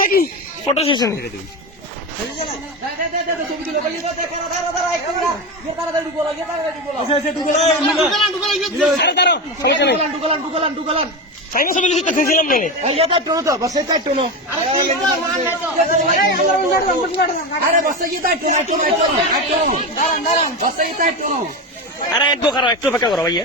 থাকি। Photo session হেরে না আরে একটু খারাপ একটু অপেক্ষা করো ভাইয়া।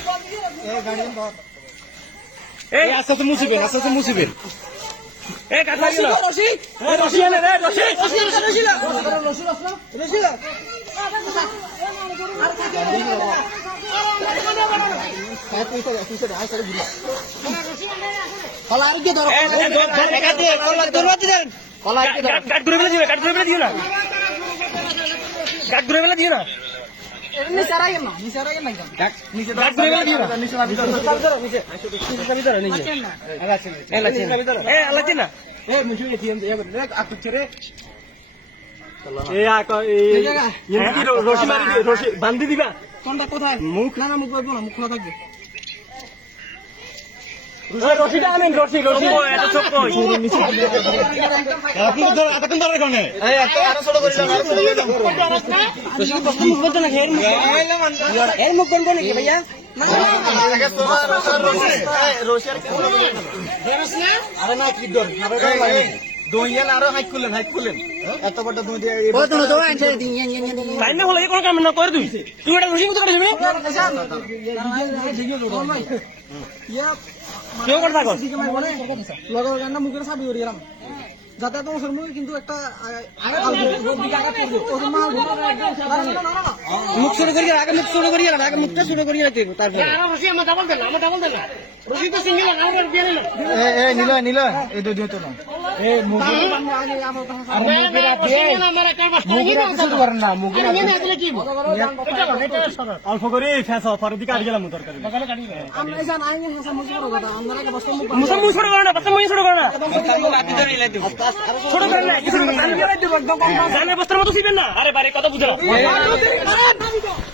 এই আস্তে আস্তে মুছিবেন আস্তে আস্তে মুছিবেন। এই এনে রে ঘুরে ফেলে দিও না, গাট ঘুরে ফেলে দিও না। রশি মারি রশি বান্ধি দিবা মুখ না না মুখ বাঁধবো না মুখ খোলা থাকবে রশিটা আনেন রশি রশি। এতক্ষণ ধরে এখানে এর মুখ বলব নাকি ভাইয়া? আরে না কি ধর দইয়াল আরও হাইক করলেন হাইক করলেন এত বড় দই দিয়ে ও তো তো আনছে দিন ইয়ে ইয়ে ইয়ে তাই না হলে কোন কাম না করে তুই তুই এটা রশি কোথায় যাবি কেউ করে থাকো লগর গান্না মুখের সাবি করি এরাম যাতে তোমার সরমুখ কিন্তু একটা মুখ শুরু করি আগে মুখ শুরু করি আগে মুখটা শুরু করি তারপরে তো না এই শুরু করেন না অল্প করে ফেস পরে দিকে আড়ি গেলাম তরকারি আমরা জান আইন হাসা মুখ করো কথা আমরা আগে বস্তু মুখ মুসা মুই ছোট করে না করে জানে বস্তার মতো আরে বারে কথা বুঝো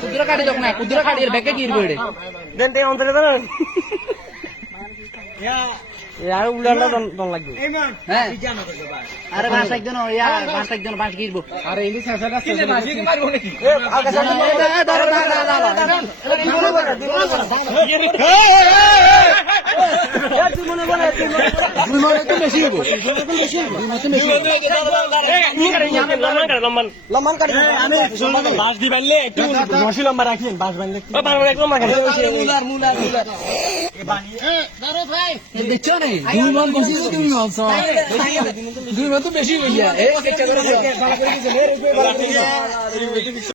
কুদুরা কাটি যোগ না কুদুরা কাটি বেকে কি ইরবে দেন আর হ্যাঁ একজন ইয়া বাস একজন বাস গিরবো আরে মানে বাস দি বানলে একটু রশি লম্বা রাখেন বাস এক লম্বা দেখছ নে দুই মান বেশি তুমি মানছো দুই মান তো বেশি হইয়া